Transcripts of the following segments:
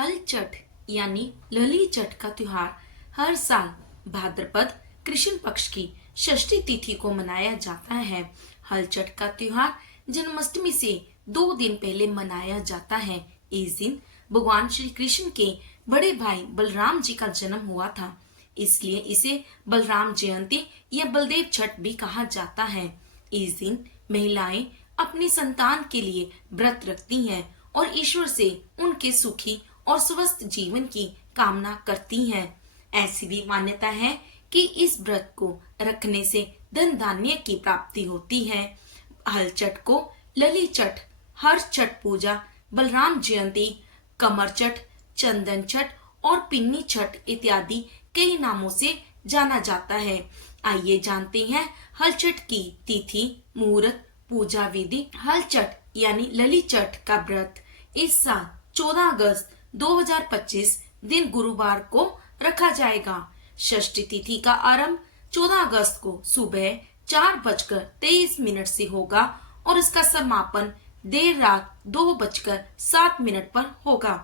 हल चट यानी लली चट का त्योहार हर साल भाद्रपद कृष्ण पक्ष की षष्ठी तिथि को मनाया जाता है। हल चट का त्योहार जन्माष्टमी से 2 दिन पहले मनाया जाता है। इस दिन भगवान श्री कृष्ण के बड़े भाई बलराम जी का जन्म हुआ था, इसलिए इसे बलराम जयंती या बलदेव छठ भी कहा जाता है। इस दिन महिलाएं अपनी संतान के लिए व्रत रखती हैं और ईश्वर से उनके सुखी और स्वस्थ जीवन की कामना करती हैं। ऐसी भी मान्यता है कि इस व्रत को रखने से धन धान्य की प्राप्ति होती है। हल चट को लली चट, हर चट पूजा, बलराम जयंती, कमर चट, चंदन छठ और पिन्नी छठ इत्यादि कई नामों से जाना जाता है। आइए जानते हैं हल चट की तिथि, मुहूर्त, पूजा विधि। हल चट यानी लली चट का व्रत इस साल 14 अगस्त 2025 दिन गुरुवार को रखा जाएगा। षष्ठी तिथि का आरंभ 14 अगस्त को सुबह 4:23 से होगा और इसका समापन देर रात 2:07 पर होगा।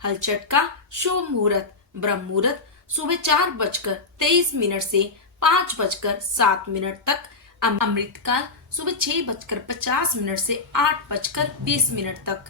हलचट का शुभ मुहूर्त ब्रह्म मुहूर्त सुबह 4:23 से 5:07 तक, अमृतकाल सुबह 6:50 से 8:20 तक,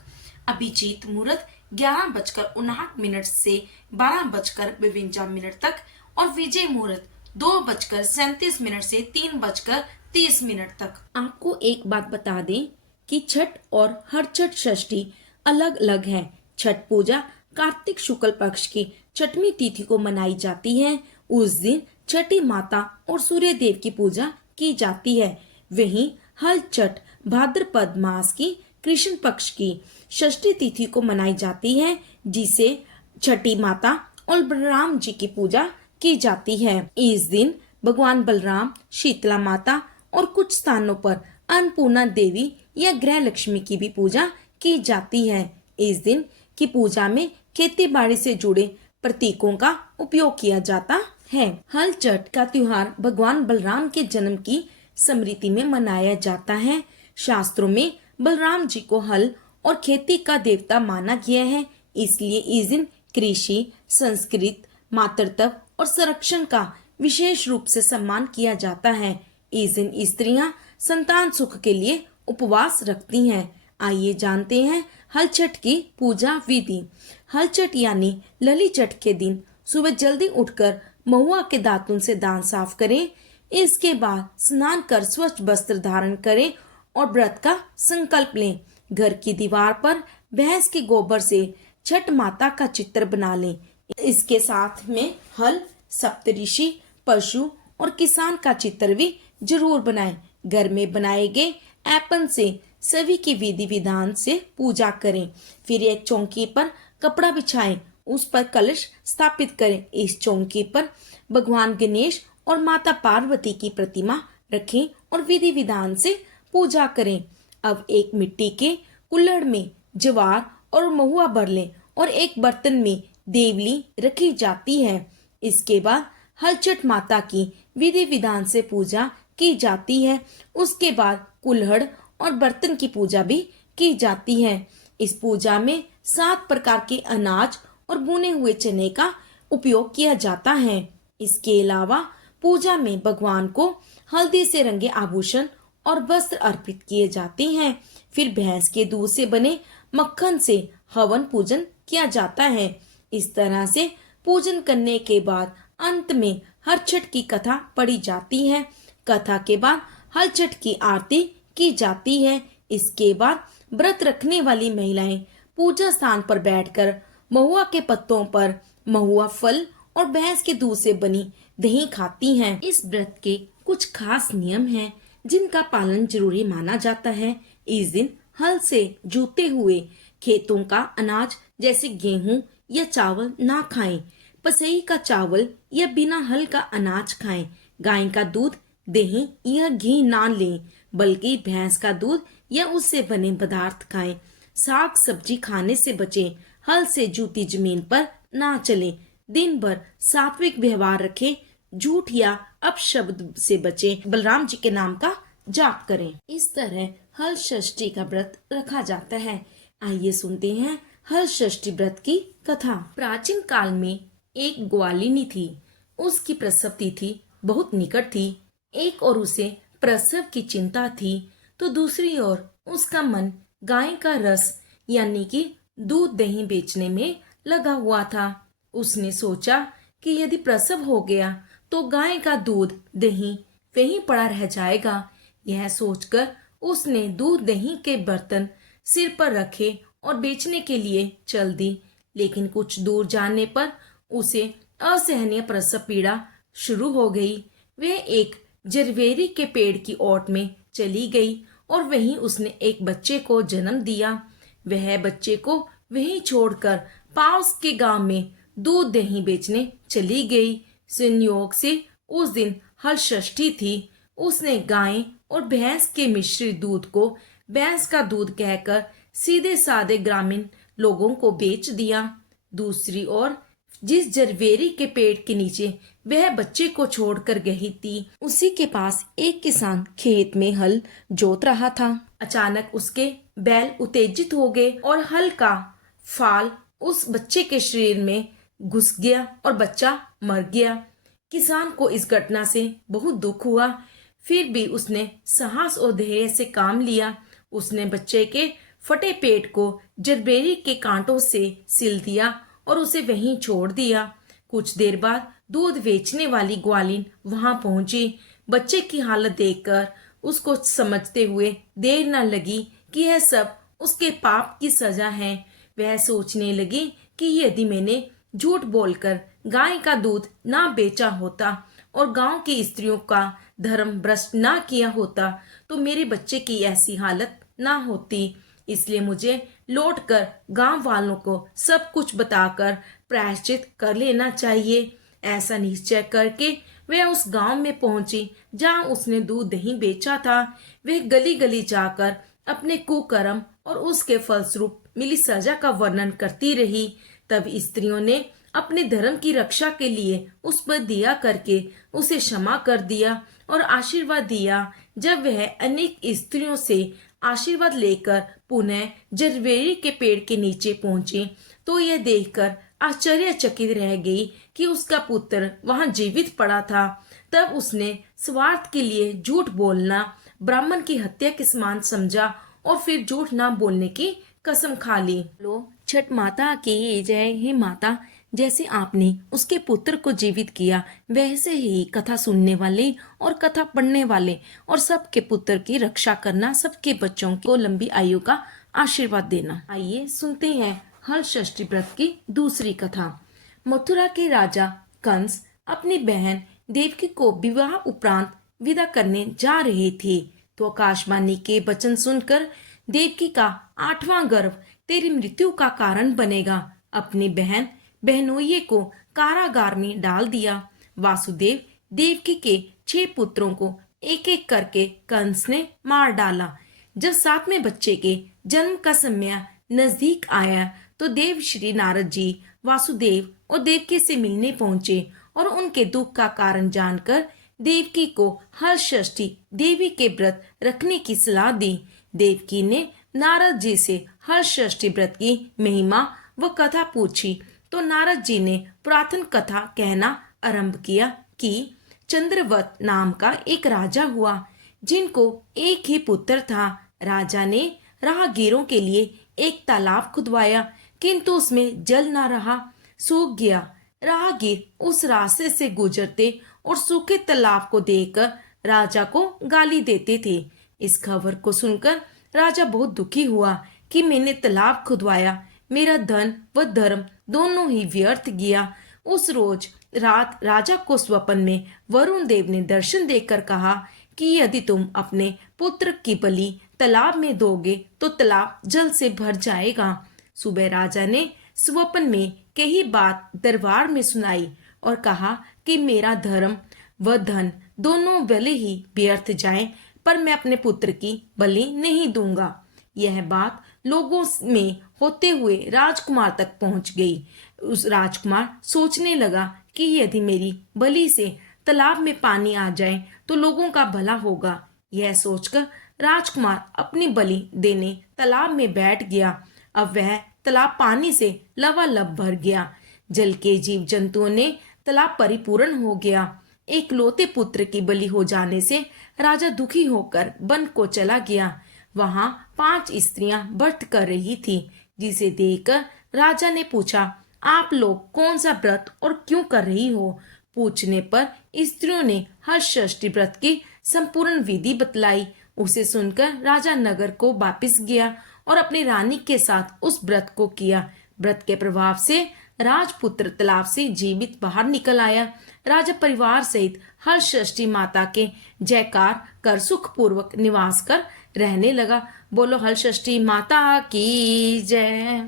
अभिजीत मुहूर्त 11:59 से 12:52 तक और विजय मुहूर्त 2:37 से 3:30 तक। आपको एक बात बता दें कि छठ और हर छठ षष्ठी अलग अलग है। छठ पूजा कार्तिक शुक्ल पक्ष की छठवीं तिथि को मनाई जाती है। उस दिन छठी माता और सूर्य देव की पूजा की जाती है। वहीं हल छठ भाद्रपद मास की कृष्ण पक्ष की षष्ठी तिथि को मनाई जाती है, जिसे छठी माता और बलराम जी की पूजा की जाती है। इस दिन भगवान बलराम, शीतला माता और कुछ स्थानों पर अन्नपूर्णा देवी या गृह लक्ष्मी की भी पूजा की जाती है। इस दिन की पूजा में खेती बाड़ी से जुड़े प्रतीकों का उपयोग किया जाता है। हल चट का त्योहार भगवान बलराम के जन्म की स्मृति में मनाया जाता है। शास्त्रों में बलराम जी को हल और खेती का देवता माना गया है, इसलिए इस दिन कृषि, संस्कृत, मातृत्व और संरक्षण का विशेष रूप से सम्मान किया जाता है। इस दिन स्त्रियां संतान सुख के लिए उपवास रखती हैं। आइए जानते हैं हल चट की पूजा विधि। हल चट यानी लली चट के दिन सुबह जल्दी उठकर महुआ के दातुन से दांत साफ करें। इसके बाद स्नान कर स्वच्छ वस्त्र धारण करें और व्रत का संकल्प लें। घर की दीवार पर भैंस के गोबर से छठ माता का चित्र बना लें। इसके साथ में हल, सप्तऋषि, पशु और किसान का चित्र भी जरूर बनाएं। घर में बनाए गए ऐपन से सभी की विधि विधान से पूजा करें। फिर एक चौकी पर कपड़ा बिछाएं, उस पर कलश स्थापित करें। इस चौकी पर भगवान गणेश और माता पार्वती की प्रतिमा रखें और विधि विधान से पूजा करें। अब एक मिट्टी के कुल्हड़ में ज्वार और महुआ भर लें और एक बर्तन में देवली रखी जाती है। इसके बाद हल चट माता की विधि विधान से पूजा की जाती है। उसके बाद कुल्हड़ और बर्तन की पूजा भी की जाती है। इस पूजा में 7 प्रकार के अनाज और भुने हुए चने का उपयोग किया जाता है। इसके अलावा पूजा में भगवान को हल्दी से रंगे आभूषण और वस्त्र अर्पित किए जाते हैं। फिर भैंस के दूध से बने मक्खन से हवन पूजन किया जाता है। इस तरह से पूजन करने के बाद अंत में हर छठ की कथा पढ़ी जाती है। कथा के बाद हल छठ की आरती की जाती है। इसके बाद व्रत रखने वाली महिलाएं पूजा स्थान पर बैठकर महुआ के पत्तों पर महुआ फल और भैंस के दूध से बनी दही खाती हैं। इस व्रत के कुछ खास नियम हैं जिनका पालन जरूरी माना जाता है। इस दिन हल से जुते हुए खेतों का अनाज जैसे गेहूं या चावल ना खाएं। पसई का चावल या बिना हल का अनाज खाएं। गाय का दूध, दही या घी ना लें, बल्कि भैंस का दूध या उससे बने पदार्थ खाएं। साग सब्जी खाने से बचें। हल से जूती जमीन पर ना चलें। दिन भर सात्विक व्यवहार रखें। झूठ या अपशब्द से बचें। बलराम जी के नाम का जाप करें। इस तरह हल षष्ठी का व्रत रखा जाता है। आइए सुनते हैं हल षष्ठी व्रत की कथा। प्राचीन काल में एक ग्वालिनी थी। उसकी प्रसव तिथि बहुत निकट थी। एक और उसे प्रसव की चिंता थी तो दूसरी ओर उसका मन गाय का रस यानी कि दूध दही बेचने में लगा हुआ था। उसने सोचा कि यदि प्रसव हो गया तो गाय का दूध दही वहीं पड़ा रह जाएगा। यह सोचकर उसने दूध दही के बर्तन सिर पर रखे और बेचने के लिए चल दी। लेकिन कुछ दूर जाने पर उसे असहनीय प्रसव पीड़ा शुरू हो गई। वह एक जरवेरी के पेड़ की ओट में चली गई और वहीं उसने एक बच्चे को जन्म दिया। वह बच्चे को वहीं छोड़कर पास के गांव में दूध दही बेचने चली गई। संयोग से उस दिन हल षष्ठी थी। उसने गाय और भैंस के मिश्रित दूध को भैंस का दूध कहकर सीधे साधे ग्रामीण लोगों को बेच दिया। दूसरी ओर जिस जरवेरी के पेड़ के नीचे वह बच्चे को छोड़कर गई थी, उसी के पास एक किसान खेत में हल जोत रहा था। अचानक उसके बैल उत्तेजित हो गए और हल का फाल उस बच्चे के शरीर में घुस गया और बच्चा मर गया। किसान को इस घटना से बहुत दुख हुआ, फिर भी उसने साहस और धैर्य से काम लिया। उसने बच्चे के फटे पेट को जरबेरी के कांटों से सिल दिया और उसे वहीं छोड़ दिया। कुछ देर बाद दूध बेचने वाली ग्वालिन वहां पहुंची। बच्चे की हालत देखकर उसको समझते हुए देर न लगी कि यह सब उसके पाप की सजा है। वह सोचने लगी कि यदि मैंने झूठ बोलकर गाय का दूध ना बेचा होता और गांव की स्त्रियों का धर्म भ्रष्ट ना किया होता तो मेरे बच्चे की ऐसी हालत ना होती। इसलिए मुझे लौटकर गांव वालों को सब कुछ बताकर प्रायश्चित कर लेना चाहिए। ऐसा निश्चय करके वह उस गांव में पहुंची जहां उसने दूध दही बेचा था। वह गली गली जाकर अपने कुकर्म और उसके फलस्वरूप मिली सजा का वर्णन करती रही। तब स्त्रियों ने अपने धर्म की रक्षा के लिए उस पर दिया करके उसे क्षमा कर दिया और आशीर्वाद दिया। जब वह अनेक स्त्रियों से आशीर्वाद लेकर पुनः जरवेरी के पेड़ के नीचे पहुंची तो यह देखकर आश्चर्यचकित रह गई कि उसका पुत्र वहां जीवित पड़ा था। तब उसने स्वार्थ के लिए झूठ बोलना ब्राह्मण की हत्या के समान समझा और फिर झूठ ना बोलने की कसम खा ली। लो छठ माता की जय। हे माता, जैसे आपने उसके पुत्र को जीवित किया वैसे ही कथा सुनने वाले और कथा पढ़ने वाले और सबके पुत्र की रक्षा करना, सबके बच्चों को लंबी आयु का आशीर्वाद देना। आइए सुनते हैं हल षष्ठी व्रत की दूसरी कथा। मथुरा के राजा कंस अपनी बहन देवकी को विवाह उपरांत विदा करने जा रहे थे तो आकाशवाणी के वचन सुनकर देवकी का 8वां गर्भ तेरी मृत्यु का कारण बनेगा। अपनी बहन बहनोइये को कारागार में डाल दिया। वासुदेव देवकी के 6 पुत्रों को एक एक करके कंस ने मार डाला। जब 7वें बच्चे के जन्म का समय नजदीक आया तो देव श्री नारद जी वासुदेव और देवकी से मिलने पहुंचे और उनके दुख का कारण जानकर देवकी को हल षष्ठी देवी के व्रत रखने की सलाह दी। देवकी ने नारद जी से हल षष्ठी व्रत की महिमा व कथा पूछी तो नारद जी ने पुरातन कथा कहना आरंभ किया कि चंद्रवत नाम का एक राजा हुआ जिनको एक ही पुत्र था। राजा ने राहगीरों के लिए एक तालाब खुदवाया किंतु उसमें जल न रहा, सूख गया। राहगीर उस रास्ते से गुजरते और सूखे तालाब को देखकर राजा को गाली देते थे। इस खबर को सुनकर राजा बहुत दुखी हुआ कि मैंने तालाब खुदवाया, मेरा धन व धर्म दोनों ही व्यर्थ गया। उस रोज रात राजा को स्वप्न में वरुण देव ने दर्शन देकर कहा कि यदि तुम अपने पुत्र की बलि तालाब में दोगे तो तालाब जल से भर जाएगा। सुबह राजा ने स्वप्न में कई बात दरबार में सुनाई और कहा कि मेरा धर्म व धन दोनों भले ही व्यर्थ जाएं, पर मैं अपने पुत्र की बलि नहीं दूंगा। यह बात लोगों में होते हुए राजकुमार तक पहुंच गई। उस राजकुमार सोचने लगा कि यदि मेरी बलि से तालाब में पानी आ जाए तो लोगों का भला होगा। यह सोचकर राजकुमार अपनी बलि देने तालाब में बैठ गया। अब वह तालाब पानी से लबालब भर गया। जल के जीव जंतुओं ने तालाब परिपूर्ण हो गया। एक लौते पुत्र की बलि हो जाने से राजा दुखी होकर वन को चला गया। वहां 5 स्त्रियां व्रत कर रही थी, जिसे देखकर राजा ने पूछा, आप लोग कौन सा व्रत और क्यों कर रही हो? पूछने पर स्त्रियों ने हरषष्ठी व्रत की संपूर्ण विधि बतलाई। उसे सुनकर राजा नगर को वापस गया और अपनी रानी के साथ उस व्रत को किया। व्रत के प्रभाव से राजपुत्र तालाब से जीवित बाहर निकल आया। राजा परिवार सहित हरषष्ठी माता के जयकार कर सुखपूर्वक निवास कर रहने लगा। बोलो हरषष्ठी माता की जय।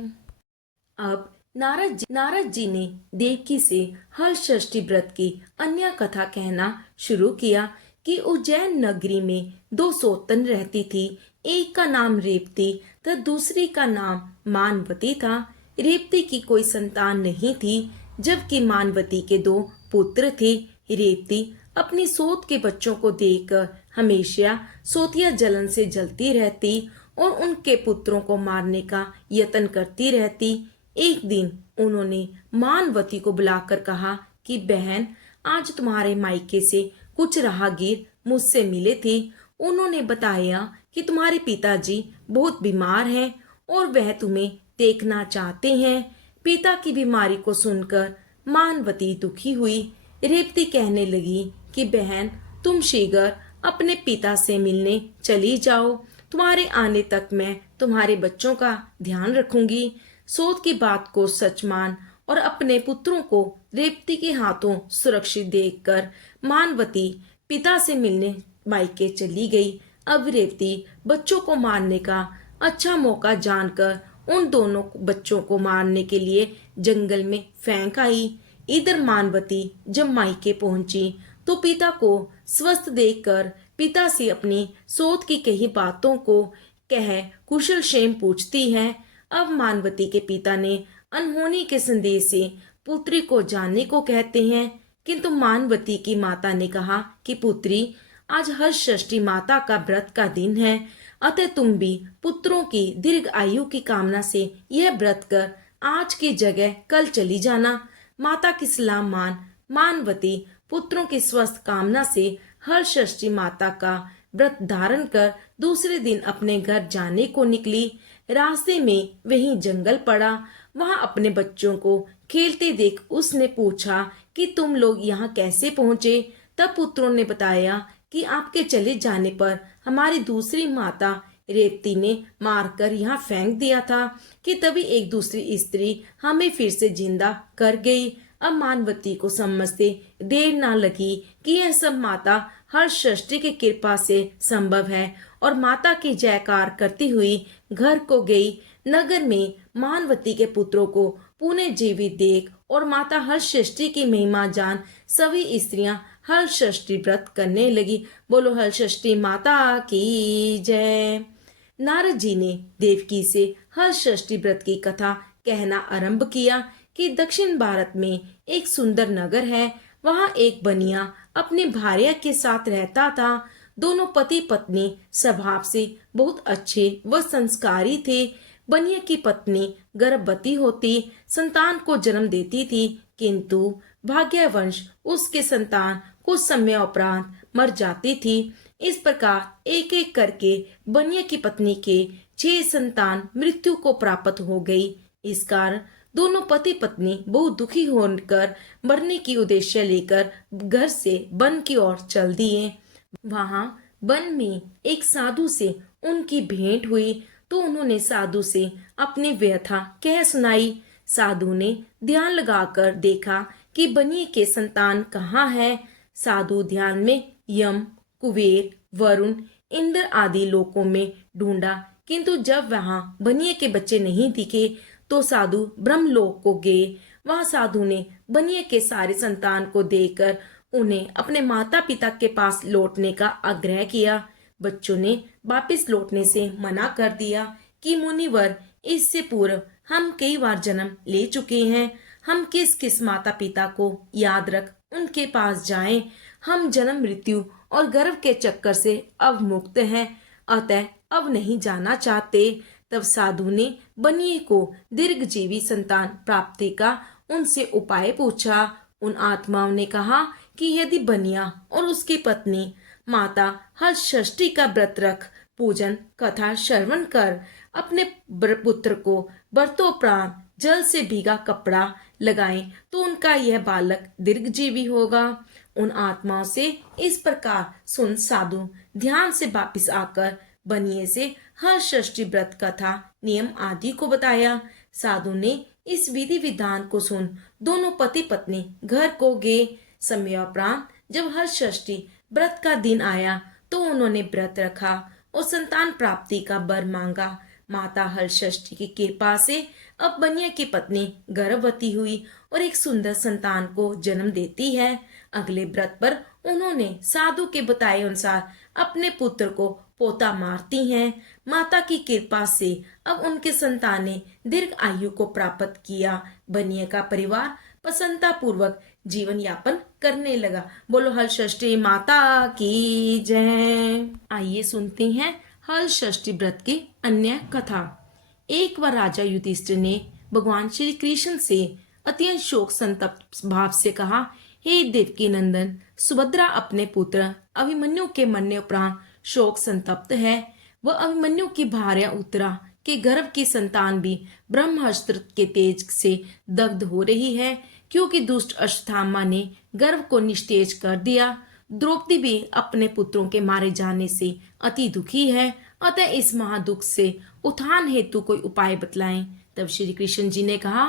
अब नारद जी ने देवकी से हरषष्ठी व्रत की अन्य कथा कहना शुरू किया कि उज्जैन नगरी में 2 सौतन रहती थी। एक का नाम रेवती तो दूसरी का नाम मानवती था। रेवती की कोई संतान नहीं थी, जबकि मानवती के 2 पुत्र थे। रेवती अपनी सोत के बच्चों को देखकर हमेशा सोतिया जलन से जलती रहती और उनके पुत्रों को मारने का यत्न करती रहती। एक दिन उन्होंने मानवती को बुलाकर कहा कि बहन, आज तुम्हारे मायके से कुछ राहगीर मुझसे मिले थे। उन्होंने बताया कि तुम्हारे पिताजी बहुत बीमार हैं और वह तुम्हें देखना चाहते हैं। पिता की बीमारी को सुनकर मानवती दुखी हुई। रेवती कहने लगी कि बहन, तुम शीघ्र अपने पिता से मिलने चली जाओ। तुम्हारे आने तक मैं तुम्हारे बच्चों का ध्यान रखूंगी। सोत की बात को सच मान और अपने पुत्रों को रेवती के हाथों सुरक्षित देखकर मानवती पिता से मिलने मायके चली गई। अब रेवती बच्चों को मारने का अच्छा मौका जानकर उन दोनों बच्चों को मारने के लिए जंगल में फेंक आई। इधर मानवती जब मायके पहुंची तो पिता को स्वस्थ देखकर पिता से अपनी सोत की कही बातों को कह कुशल क्षेम पूछती है। अब मानवती के पिता ने अनहोनी के संदेश से पुत्री को जानने को कहते हैं, किंतु मानवती की माता ने कहा कि पुत्री, आज हरषष्ठी माता का व्रत का दिन है, अतः तुम भी पुत्रों की दीर्घ आयु की कामना से यह व्रत कर आज की जगह कल चली जाना। माता की सलाह मान मानवती पुत्रों की स्वस्थ कामना से हरषष्ठी माता का व्रत धारण कर दूसरे दिन अपने घर जाने को निकली। रास्ते में वहीं जंगल पड़ा। वहां अपने बच्चों को खेलते देख उसने पूछा कि तुम लोग यहाँ कैसे पहुंचे? तब पुत्रों ने बताया कि आपके चले जाने पर हमारी दूसरी माता रेवती ने मारकर यहाँ फेंक दिया था कि तभी एक दूसरी स्त्री हमें फिर से जिंदा कर गई। अब मानवती को समझते देर ना लगी कि यह सब माता हरषष्ठी की कृपा से संभव है और माता की जयकार करती हुई घर को गई। नगर में मानवती के पुत्रों को पुनः जीवित देख और माता हरषष्ठी की महिमा जान सभी स्त्रियां हरषष्ठी व्रत करने लगी। बोलो हरषष्ठी माता की जय। नारद जी ने देवकी से हरषष्ठी व्रत की कथा कहना आरंभ किया कि दक्षिण भारत में एक सुंदर नगर है। वहाँ एक बनिया अपनी भार्या के साथ रहता था। दोनों पति पत्नी स्वभाव से बहुत अच्छे व संस्कारी थे। बनिया की पत्नी गर्भवती होती संतान को जन्म देती थी, किंतु भाग्यवश उसके संतान कुछ समय उपरांत मर जाती थी। इस प्रकार एक एक करके बनिया की पत्नी के 6 संतान मृत्यु को प्राप्त हो गई। इस कारण दोनों पति पत्नी बहुत दुखी होकर मरने की उद्देश्य लेकर घर से वन की ओर चल दिए। वहां वन में एक साधु से उनकी भेंट हुई तो उन्होंने साधु से अपनी व्यथा कह सुनाई। साधु ने ध्यान लगाकर देखा कि बनिए के संतान कहाँ है। साधु ध्यान में यम, कुबेर, वरुण, इंद्र आदि लोकों में ढूंढा, किंतु जब वहां बनिए के बच्चे नहीं दिखे तो साधु ब्रह्मलोक को गए। वहां साधु ने बनिए के सारे संतान को देखकर उन्हें अपने माता पिता के पास लौटने का आग्रह किया। बच्चों ने वापस लौटने से मना कर दिया कि मुनिवर, इससे पूर्व हम कई बार जन्म ले चुके हैं। हम किस किस माता पिता को याद रख उनके पास जाएं। हम जन्म मृत्यु और गर्भ के चक्कर से अब मुक्त हैं, अतः अब नहीं जाना चाहते। तब साधु ने बनिए को दीर्घजीवी संतान प्राप्ति का उनसे उपाय पूछा। उन आत्माओं ने कहा कि यदि बनिया और उसकी पत्नी माता हर षष्ठी का व्रत रख, पूजन कथा श्रवण कर, अपने पुत्र को व्रतोपरांत जल से भीगा कपड़ा लगाएं तो उनका यह बालक दीर्घजीवी होगा। उन आत्माओं से इस प्रकार सुन साधु ध्यान से वापिस आकर बनिए से हर षष्ठी व्रत कथा नियम आदि को बताया। साधु ने इस विधि विधान को सुन दोनों पति पत्नी घर को गए। समयोपरांत जब हर षष्ठी व्रत का दिन आया तो उन्होंने व्रत रखा और संतान प्राप्ति का वर मांगा। माता हर षष्ठी की कृपा से अब बनिया की पत्नी गर्भवती हुई और एक सुंदर संतान को जन्म देती है। अगले व्रत पर उन्होंने साधु के बताए अनुसार अपने पुत्र को पोता मारती हैं। माता की कृपा से अब उनके संतान ने दीर्घ आयु को प्राप्त किया। बनिया का परिवार प्रसन्नता पूर्वक जीवन यापन करने लगा। बोलो हल षष्ठी माता की जय। आइए सुनते हैं हल षष्ठी व्रत की अन्य कथा। एक बार राजा युधिष्ठिर ने भगवान श्री कृष्ण से अत्यंत शोक संतप्त भाव से कहा, हे देवकी नंदन, सुभद्रा अपने पुत्र अभिमन्यु के मरने उपरांत शोक संतप्त है। वह अभिमन्यु की भार्या उत्तरा के गर्भ की संतान भी ब्रह्मास्त्र के तेज से दग्ध हो रही है, क्योंकि दुष्ट अश्वत्थामा ने गर्भ को निस्तेज कर दिया। द्रौपदी भी अपने पुत्रों के मारे जाने से अति दुखी है, अतः इस महादुख से उत्थान हेतु कोई उपाय बतलाएं। तब श्री कृष्ण जी ने कहा,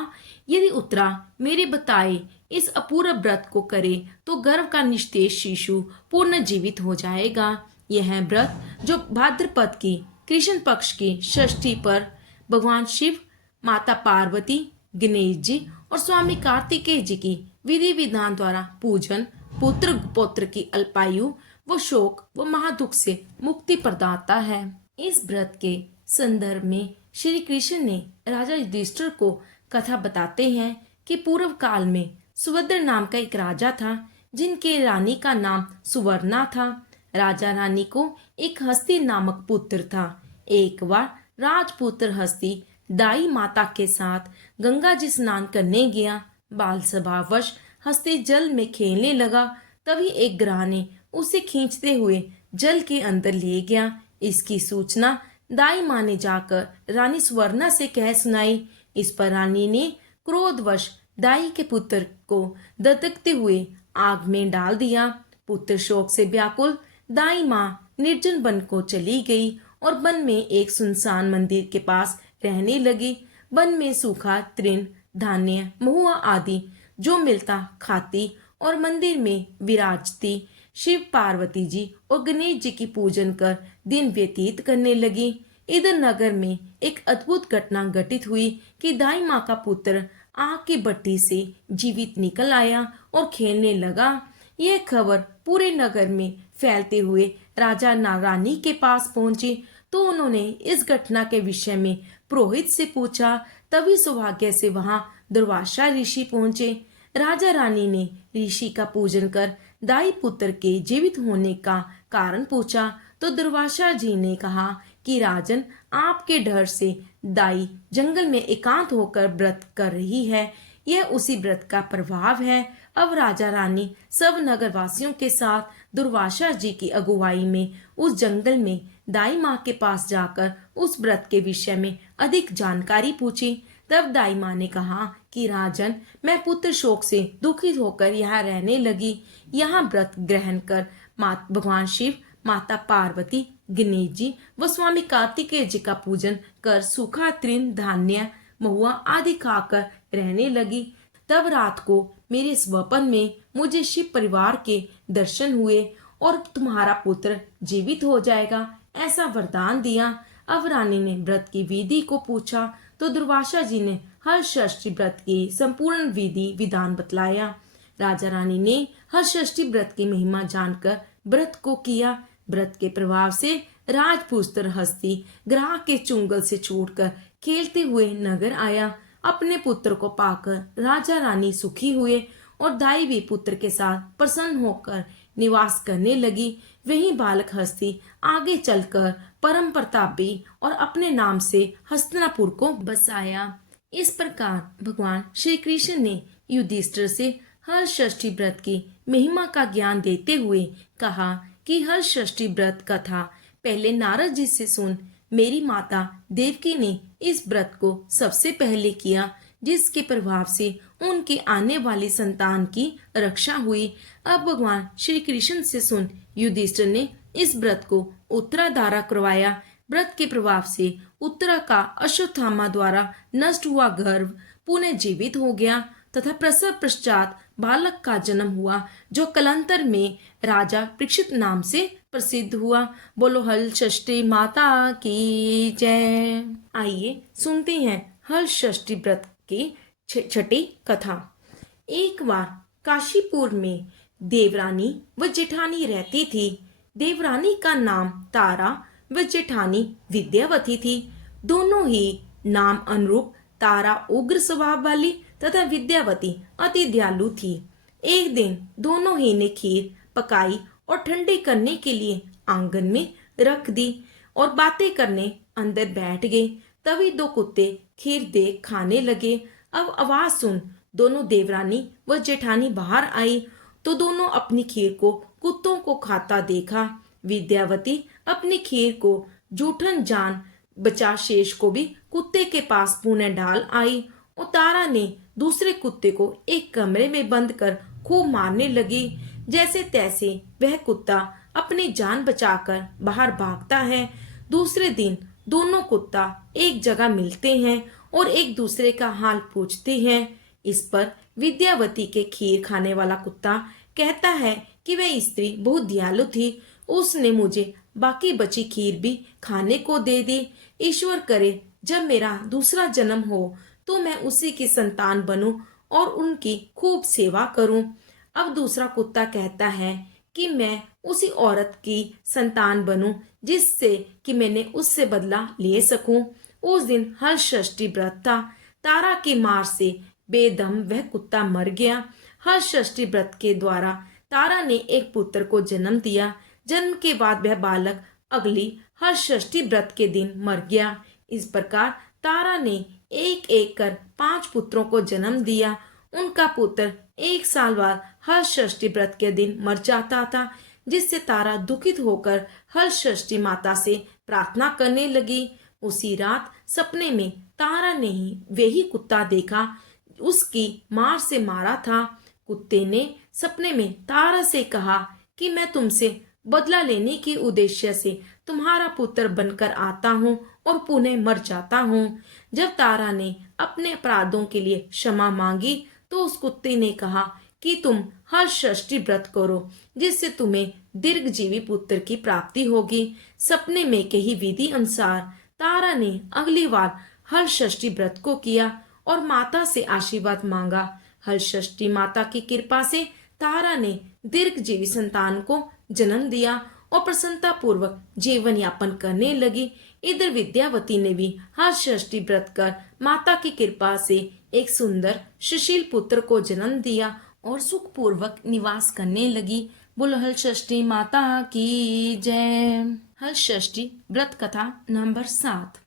यदि उत्तरा मेरे बताए इस अपूर्व व्रत को करे तो गर्भ का निस्तेज शिशु पूर्ण जीवित हो जाएगा। यह व्रत जो भाद्रपद की कृष्ण पक्ष की षष्ठी पर भगवान शिव, माता पार्वती, गणेश जी और स्वामी कार्तिकेय जी की विधि विधान द्वारा पूजन, पुत्र पौत्र की अल्पायु व शोक व महादुख से मुक्ति प्रदाता है। इस व्रत के संदर्भ में श्री कृष्ण ने राजा युधिष्ठिर को कथा बताते हैं कि पूर्व काल में सुभद्र नाम का एक राजा था, जिनके रानी का नाम सुवर्णा था। राजा रानी को एक हस्ती नामक पुत्र था। एक बार राजपुत्र हस्ती दाई माता के साथ गंगा जी स्नान करने गया। बाल स्वभाववश हस्ती जल में खेलने लगा। तभी एक ग्राह ने उसे खींचते हुए जल के अंदर ले गया। इसकी सूचना दाई माँ ने जाकर रानी सुवर्णा से कह सुनाई। इस पर रानी ने क्रोधवश दाई के पुत्र को दतकते हुए आग में डाल दिया। पुत्र शोक से व्याकुल दाई माँ निर्जन वन को चली गई और वन में एक सुनसान मंदिर के पास रहने लगी। वन में सूखा तृण, धान्य, महुआ आदि जो मिलता खाती और मंदिर में विराजती शिव, पार्वती जी और गणेश जी की पूजन कर दिन व्यतीत करने लगी। इधर नगर में एक अद्भुत घटना घटित हुई कि दाई माँ का पुत्र आग की भट्टी से जीवित निकल आया और खेलने लगा। यह खबर पूरे नगर में फैलते हुए राजा रानी के पास पहुंची तो उन्होंने इस घटना के विषय में पुरोहित से पूछा। तभी सौभाग्य से वहां दुर्वासा ऋषि पहुंचे। राजा रानी ने ऋषि का पूजन कर दाई पुत्र के जीवित होने का कारण पूछा तो दुर्वासा जी ने कहा कि राजन, आपके डर से दाई जंगल में एकांत होकर व्रत कर रही है। यह उसी व्रत का प्रभाव है। अब राजा रानी सब नगरवासियों के साथ दुर्वासा जी की अगुवाई में उस जंगल में दाई माँ के पास जाकर उस व्रत के विषय में अधिक जानकारी पूछी। तब दाई माँ ने कहा कि राजन, मैं पुत्र शोक से दुखित होकर यहाँ रहने लगी। यहाँ व्रत ग्रहण कर भगवान शिव, माता पार्वती, गणेश जी व स्वामी कार्तिकेय जी का पूजन कर सूखा तृण, धान्य, महुआ आदि खाकर रहने लगी। तब रात को मेरे स्वप्न में मुझे शिव परिवार के दर्शन हुए और तुम्हारा पुत्र जीवित हो जाएगा, ऐसा वरदान दिया। अब रानी ने व्रत की विधि को पूछा तो दुर्वासा जी ने हर षष्ठी व्रत की संपूर्ण विधि विधान बतलाया। राजा रानी ने हर षष्ठी व्रत की महिमा जानकर व्रत को किया। व्रत के प्रभाव से राजपुत्र हस्ती ग्राह के चुंगल से छूटकर खेलते हुए नगर आया। अपने पुत्र को पाकर राजा रानी सुखी हुए और दाई भी पुत्र के साथ प्रसन्न होकर निवास करने लगी। वही बालक हस्ती आगे चलकर परम प्रतापी और अपने नाम से हस्तिनापुर को बसाया। इस प्रकार भगवान श्री कृष्ण ने युधिष्ठिर से हर्ष षष्ठी व्रत की महिमा का ज्ञान देते हुए कहा कि हर्ष षष्ठी व्रत कथा पहले नारद जी से सुन। मेरी माता देवकी ने इस व्रत को सबसे पहले किया, जिसके प्रभाव से उनके आने वाली संतान की रक्षा हुई। अब भगवान श्री कृष्ण से सुन। युधिष्ठिर ने इस व्रत को उत्तरा द्वारा करवाया। व्रत के प्रभाव से उत्तरा का अश्वत्थामा द्वारा नष्ट हुआ गर्भ पुनः जीवित हो गया तथा प्रसव पश्चात बालक का जन्म हुआ, जो कलांतर में राजा परीक्षित नाम से प्रसिद्ध हुआ। बोलो हल षष्ठी माता की जय। आइए सुनते हैं हल षष्ठी व्रत की छठी कथा। एक बार काशीपुर में देवरानी व जेठानी रहती थी। देवरानी का नाम तारा व जेठानी विद्यावती थी। दोनों ही नाम अनुरूप तारा उग्र स्वभाव वाली तथा विद्यावती अति दयालु थी। एक दिन दोनों ही ने खीर पकाई और ठंडे करने के लिए आंगन में रख दी और बातें करने अंदर बैठ गए। तभी दो कुत्ते खीर देख खाने लगे। अब आवाज सुन दोनों देवरानी व जेठानी बाहर आई तो दोनों अपनी खीर को कुत्तों को खाता देखा। विद्यावती अपनी खीर को जूठन जान बचा शेष को भी कुत्ते के पास पुनः डाल आई और तारा ने दूसरे कुत्ते को एक कमरे में बंद कर खूब मारने लगी। जैसे तैसे वह कुत्ता अपनी जान बचाकर बाहर भागता है। दूसरे दिन दोनों कुत्ता एक जगह मिलते हैं और एक दूसरे का हाल पूछते हैं। इस पर विद्यावती के खीर खाने वाला कुत्ता कहता है कि वह स्त्री बहुत दयालु थी, उसने मुझे बाकी बची खीर भी खाने को दे दी। ईश्वर करे जब मेरा दूसरा जन्म हो तो मैं उसी की संतान बनूं और उनकी खूब सेवा करूं। अब दूसरा कुत्ता कहता है कि मैं उसी औरत की संतान बनूं जिससे कि मैंने उससे बदला ले सकूं। उस दिन हर षष्ठी व्रत था। तारा की मार से बेदम वह कुत्ता मर गया। हर षष्ठी व्रत के द्वारा तारा ने एक पुत्र को जन्म दिया। जन्म के बाद वह बालक अगली हर षष्ठी व्रत के दिन मर गया। इस प्रकार तारा ने एक एक कर 5 पुत्रों को जन्म दिया। उनका पुत्र 1 साल बाद हर षष्ठी व्रत के दिन मर जाता था, जिससे तारा दुखित होकर हर षष्ठी माता से प्रार्थना करने लगी। उसी रात सपने में तारा ने ही वही कुत्ता देखा उसकी मार से मारा था। कुत्ते ने सपने में तारा से कहा कि मैं तुमसे बदला लेने के उद्देश्य से तुम्हारा पुत्र बनकर आता हूँ और पुनः मर जाता हूँ। जब तारा ने अपने अपराधों के लिए क्षमा मांगी तो उस कुत्ते ने कहा कि तुम हर षष्ठी व्रत करो, जिससे तुम्हें दीर्घजीवी पुत्र की प्राप्ति होगी। सपने में कही विधि अनुसार तारा ने अगली बार हर षष्ठी व्रत को किया और माता से आशीर्वाद मांगा। हर षष्ठी माता की कृपा से तारा ने दीर्घजीवी संतान को जन्म दिया और प्रसन्नता पूर्वक जीवन यापन करने लगी। इधर विद्यावती ने भी हर षष्ठी व्रत कर माता की कृपा से एक सुंदर सुशील पुत्र को जन्म दिया और सुख पूर्वक निवास करने लगी। बोलो हल षष्ठी माता की जय। हल षष्ठी व्रत कथा नंबर 7।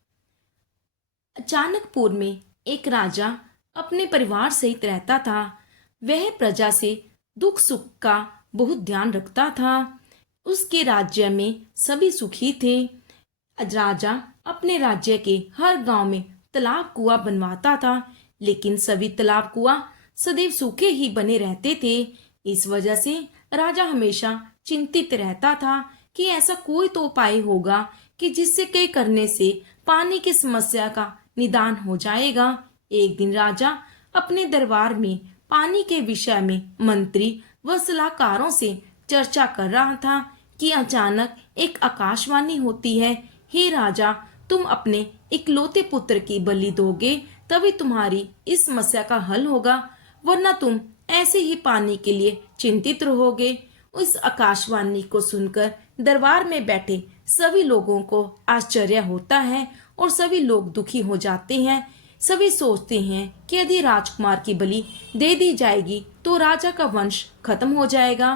अचानकपुर में एक राजा अपने परिवार सहित रहता था। वह प्रजा से दुख सुख का बहुत ध्यान रखता था। उसके राज्य में सभी सुखी थे। राजा अपने राज्य के हर गांव में तालाब कुआं बनवाता था, लेकिन सभी तालाब कुआं सदैव सूखे ही बने रहते थे। इस वजह से राजा हमेशा चिंतित रहता था कि ऐसा कोई तो उपाय होगा कि जिससे कई करने से पानी की समस्या का निदान हो जाएगा। एक दिन राजा अपने दरबार में पानी के विषय में मंत्री व सलाहकारों से चर्चा कर रहा था कि अचानक एक आकाशवाणी होती है, हे राजा, तुम अपने इकलौते पुत्र की बलि दोगे तभी तुम्हारी इस समस्या का हल होगा, वरना तुम ऐसे ही पानी के लिए चिंतित रहोगे। उस आकाशवाणी को सुनकर दरबार में बैठे सभी लोगों को आश्चर्य होता है और सभी लोग दुखी हो जाते हैं। सभी सोचते हैं कि यदि राजकुमार की बलि दे दी जाएगी तो राजा का वंश खत्म हो जाएगा।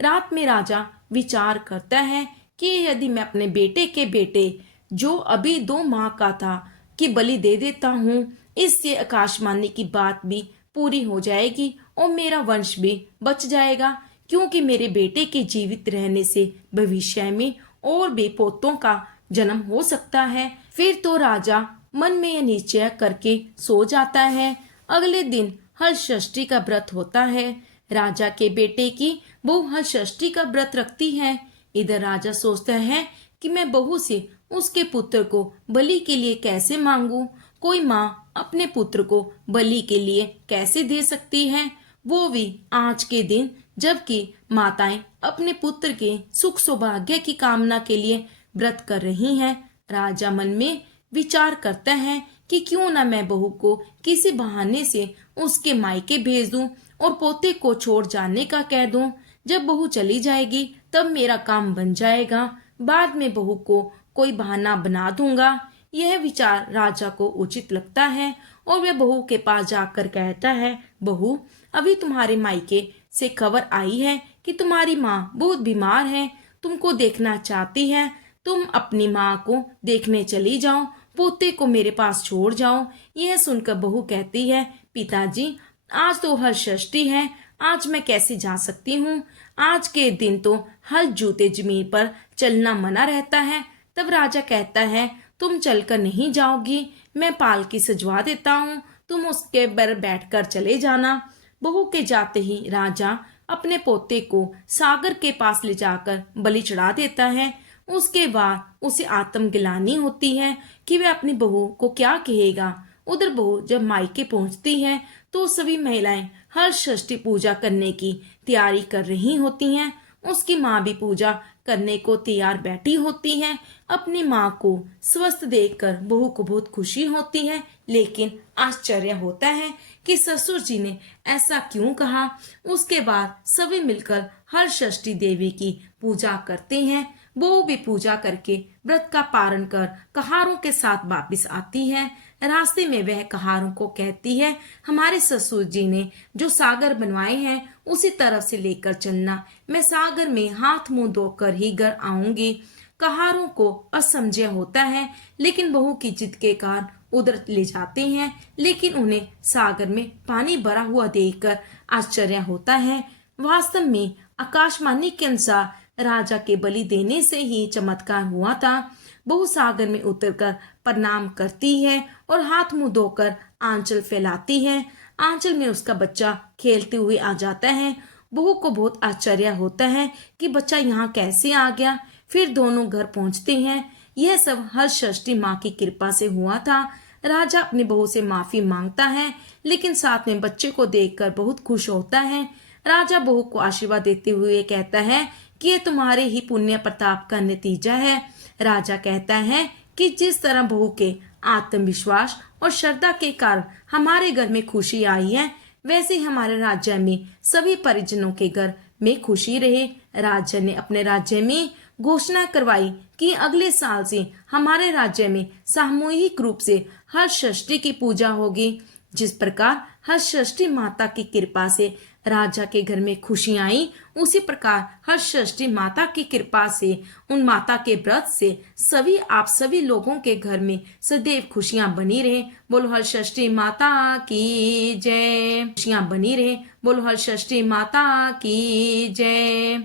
रात में राजा विचार करता है कि यदि मैं अपने बेटे के बेटे जो अभी 2 माह का था कि बलि दे देता हूँ, इससे आकाशवाणी की बात भी पूरी हो जाएगी और मेरा वंश भी बच जाएगा, क्योंकि मेरे बेटे के जीवित रहने से भविष्य में और भी पोतों का जन्म हो सकता है। फिर तो राजा मन में यह निश्चय करके सो जाता है। अगले दिन हल षष्ठी का व्रत होता है। राजा के बेटे की बहू हल षष्ठी का व्रत रखती है। इधर राजा सोचता है कि मैं बहू से उसके पुत्र को बलि के लिए कैसे मांगू। कोई माँ अपने पुत्र को बलि के लिए कैसे दे सकती है, वो भी आज के दिन जबकि माताएं अपने पुत्र के सुख सौभाग्य की कामना के लिए व्रत कर रही हैं। राजा मन में विचार करता है कि क्यों ना मैं बहू को किसी बहाने से उसके मायके भेज दूं और पोते को छोड़ जाने का कह दूं। जब बहू चली जाएगी तब मेरा काम बन जाएगा, बाद में बहू को कोई बहाना बना दूंगा। यह विचार राजा को उचित लगता है और वह बहू के पास जाकर कहता है, बहू, अभी तुम्हारे मायके से खबर आई है कि तुम्हारी माँ बहुत बीमार है, तुमको देखना चाहती है। तुम अपनी माँ को देखने चली जाओ, पोते को मेरे पास छोड़ जाओ। यह सुनकर बहू कहती है, पिताजी, आज तो हल षष्ठी है, आज मैं कैसे जा सकती हूँ। आज के दिन तो हल जूते जमीन पर चलना मना रहता है। तब राजा कहता है, तुम चलकर नहीं जाओगी, मैं पालकी सजवा देता हूँ, तुम उसके पर बैठकर चले जाना। बहू के जाते ही राजा अपने पोते को सागर के पास ले जाकर बलि चढ़ा देता है। उसके बाद उसे आत्मग्लानि होती है कि वह अपनी बहू को क्या कहेगा। उधर बहू जब मायके पहुंचती है तो सभी महिलाएं हर षष्ठी पूजा करने की तैयारी कर रही होती हैं। उसकी माँ भी पूजा करने को तैयार बैठी होती है। अपनी माँ को स्वस्थ देखकर बहू को बहुत खुशी होती है, लेकिन आश्चर्य होता है कि ससुर जी ने ऐसा क्यों कहा। उसके बाद सभी मिलकर हर षष्ठी देवी की पूजा करते हैं। बहू भी पूजा करके व्रत का पारण कर कहारों के साथ वापिस आती है। रास्ते में वह कहारों को कहती है, हमारे ससुर जी ने जो सागर बनवाए हैं उसी तरफ से लेकर चलना, मैं सागर में हाथ मुंह धोकर ही घर आऊंगी। कहारों को असमझ होता है, लेकिन बहू की जिद के कारण उधर ले जाते हैं, लेकिन उन्हें सागर में पानी भरा हुआ देखकर आश्चर्य होता है। वास्तव में आकाशवाणी के अनुसार राजा के बलि देने से ही चमत्कार हुआ था। बहू सागर में उतरकर प्रणाम करती है और हाथ मुंह धोकर आंचल फैलाती है। आंचल में उसका बच्चा खेलते हुए आ जाता है। बहू को बहुत आश्चर्य होता है कि बच्चा यहाँ कैसे आ गया। फिर दोनों घर पहुँचते हैं। यह सब हर षष्ठी माँ की कृपा से हुआ था। राजा अपनी बहू से माफी मांगता है, लेकिन साथ में बच्चे को देखकर बहुत खुश होता है। राजा बहू को आशीर्वाद देते हुए कहता है कि ये तुम्हारे ही पुण्य प्रताप का नतीजा है। राजा कहता है कि जिस तरह बहू के आत्मविश्वास और श्रद्धा के कारण हमारे घर में खुशी आई है, वैसे हमारे राज्य में सभी परिजनों के घर में खुशी रहे। राजा ने अपने राज्य में घोषणा करवाई कि अगले साल से हमारे राज्य में सामूहिक रूप से हर षष्ठी की पूजा होगी। जिस प्रकार हर षष्ठी माता की कृपा से राजा के घर में खुशी आई, उसी प्रकार हर षष्ठी माता की कृपा से, उन माता के व्रत से सभी आप सभी लोगों के घर में सदैव खुशियां बनी रहे। बोलो हर षष्ठी माता की जय। खुशियां बनी रहे। बोलो हर षष्ठी माता की जय।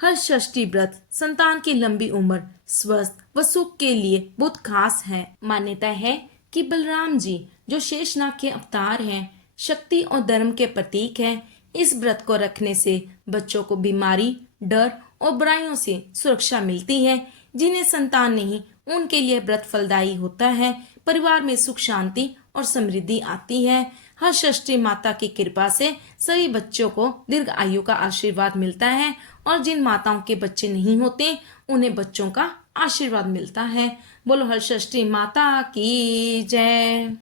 हर षष्ठी व्रत संतान की लंबी उम्र, स्वस्थ व सुख के लिए बहुत खास है। मान्यता है कि बलराम जी जो शेषनाग के अवतार हैं, शक्ति और धर्म के प्रतीक हैं। इस व्रत को रखने से बच्चों को बीमारी, डर और बुराइयों से सुरक्षा मिलती है। जिन्हें संतान नहीं, उनके लिए व्रत फलदायी होता है। परिवार में सुख, शांति और समृद्धि आती है। हर षष्ठी माता की कृपा से सभी बच्चों को दीर्घ आयु का आशीर्वाद मिलता है, और जिन माताओं के बच्चे नहीं होते उन्हें बच्चों का आशीर्वाद मिलता है। बोलो हर षष्ठी माता की जय।